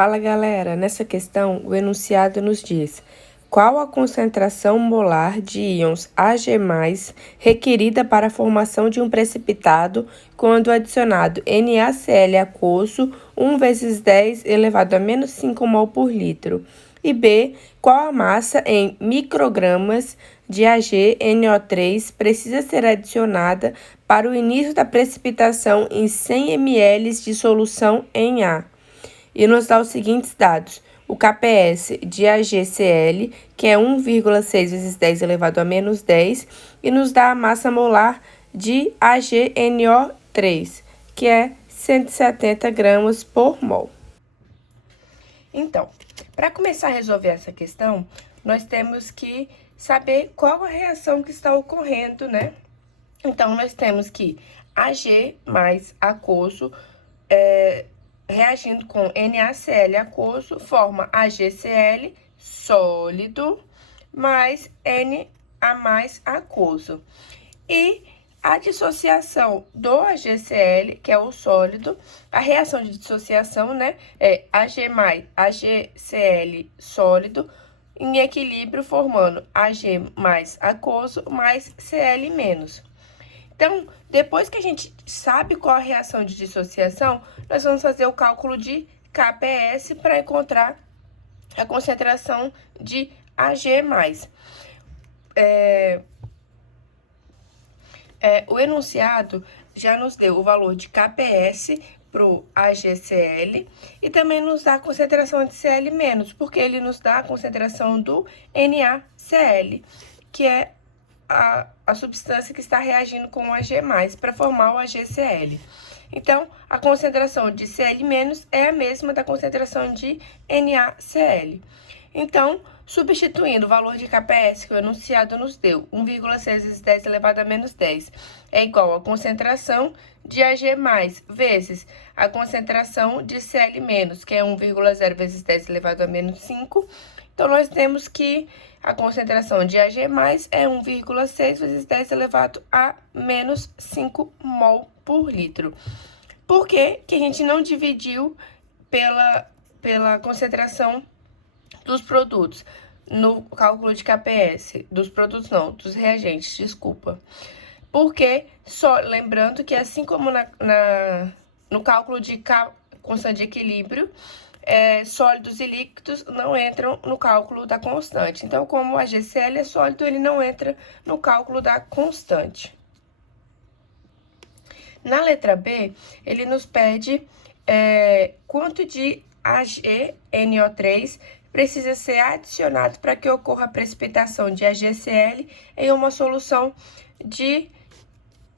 Fala galera, nessa questão o enunciado nos diz: qual a concentração molar de íons Ag+ requerida para a formação de um precipitado quando adicionado NaCl aquoso 1 vezes 10 elevado a menos 5 mol por litro? E B, qual a massa em microgramas de AgNO3 precisa ser adicionada para o início da precipitação em 100 ml de solução em A? E nos dá os seguintes dados: o KPS de AgCl, que é 1,6 vezes 10 elevado a menos 10, e nos dá a massa molar de AgNO3, que é 170 gramas por mol. Então, para começar a resolver essa questão, nós temos que saber qual a reação que está ocorrendo, né? Então, nós temos que Ag mais aquoso reagindo com NaCl aquoso, forma AgCl sólido mais Na aquoso. E a dissociação do AgCl, que é o sólido, a reação de dissociação, né, é Ag mais AgCl sólido em equilíbrio, formando Ag mais aquoso mais Cl menos. Então, depois que a gente sabe qual a reação de dissociação, nós vamos fazer o cálculo de KPS para encontrar a concentração de Ag+. O enunciado já nos deu o valor de KPS para o AgCl e também nos dá a concentração de Cl-, porque ele nos dá a concentração do NaCl, que é a substância que está reagindo com o Ag+, para formar o AgCl. Então, a concentração de Cl- é a mesma da concentração de NaCl. Então, substituindo o valor de KPS que o enunciado nos deu, 1,6 vezes 10 elevado a menos 10, é igual à concentração de Ag+, vezes a concentração de Cl-, que é 1,0 vezes 10 elevado a menos 5. Então, nós temos que a concentração de Ag+ é 1,6 vezes 10 elevado a menos 5 mol por litro. Por que que a gente não dividiu pela concentração dos produtos no cálculo de KPS? Dos produtos não, dos reagentes, desculpa. Porque, lembrando que assim como no cálculo de constante de equilíbrio, sólidos e líquidos não entram no cálculo da constante. Então, como o AgCl é sólido, ele não entra no cálculo da constante. Na letra B, ele nos pede quanto de AgNO3 precisa ser adicionado para que ocorra a precipitação de AgCl em uma solução de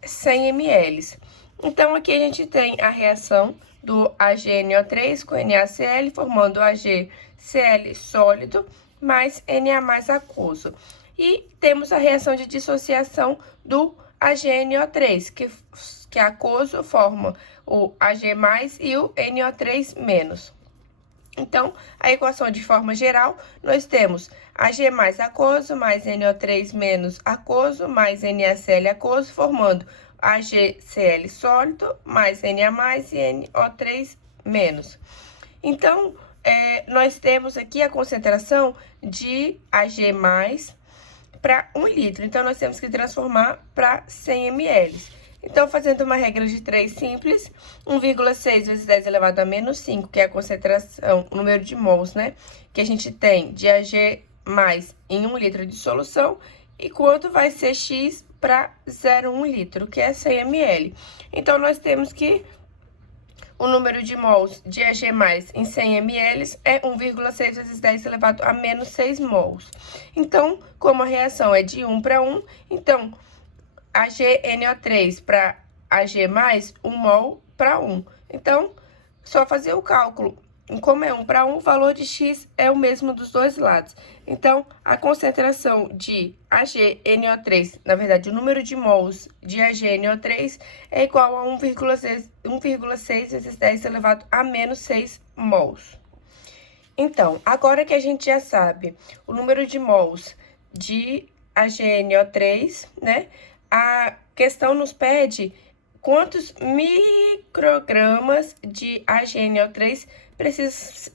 100 ml. Então, aqui a gente tem a reação do AgNO3 com NaCl, formando o AgCl sólido mais Na+ aquoso. E temos a reação de dissociação do AgNO3, que é aquoso, forma o Ag+ e o NO3-. Então, a equação de forma geral, nós temos Ag+ aquoso mais NO3- aquoso mais NaCl aquoso, formando AgCl sólido mais Na+ e NO3-. Então, nós temos aqui a concentração de Ag+ para 1 litro. Então, nós temos que transformar para 100 ml. Então, fazendo uma regra de 3 simples, 1,6 vezes 10 elevado a menos 5, que é a concentração, o número de mols, né? Que a gente tem de Ag+ em 1 litro de solução, e quanto vai ser X para 0,1 litro, que é 100 ml. Então, nós temos que o número de mols de Ag+ em 100 ml é 1,6 vezes 10 elevado a menos 6 mols. Então, como a reação é de 1 para 1, então, AgNO3 para Ag+, 1 mol para 1. Então, só fazer o cálculo. Como é 1 para 1, o valor de X é o mesmo dos dois lados. Então, a concentração de AgNO3, na verdade, o número de mols de AgNO3 é igual a 1,6 vezes 10 elevado a menos 6 mols. Então, agora que a gente já sabe o número de mols de AgNO3, né? A questão nos pede quantos microgramas de AgNO3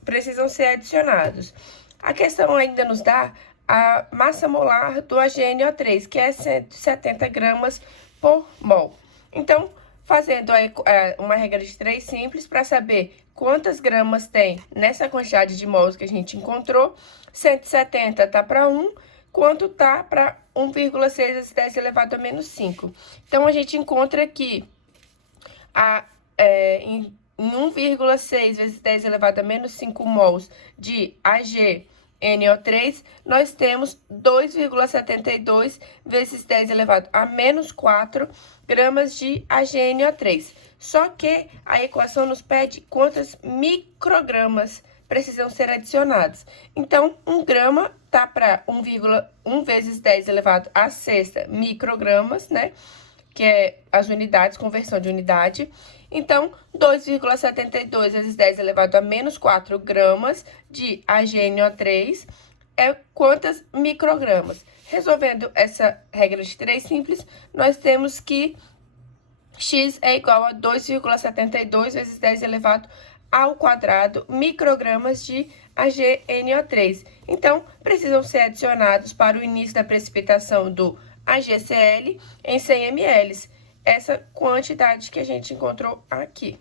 precisam ser adicionados. A questão ainda nos dá a massa molar do AgNO3, que é 170 gramas por mol. Então, fazendo uma regra de 3 simples para saber quantas gramas tem nessa quantidade de mols que a gente encontrou, 170 tá para 1, quanto tá para 1,6 vezes 10 elevado a menos 5. Então, a gente encontra aqui em 1,6 vezes 10 elevado a menos 5 mols de AgNO3, nós temos 2,72 vezes 10 elevado a menos 4 gramas de AgNO3. Só que a equação nos pede quantas microgramas precisam ser adicionados. Então, 1 grama tá para 1,1 vezes 10 elevado a sexta microgramas, né? Que é as unidades, conversão de unidade. Então, 2,72 vezes 10 elevado a menos 4 gramas de AgNO3 é quantas microgramas? Resolvendo essa regra de 3 simples, nós temos que x é igual a 2,72 vezes 10 elevado ao quadrado microgramas de AgNO3. Então, precisam ser adicionados para o início da precipitação do AgCl em 100 ml, essa quantidade que a gente encontrou aqui.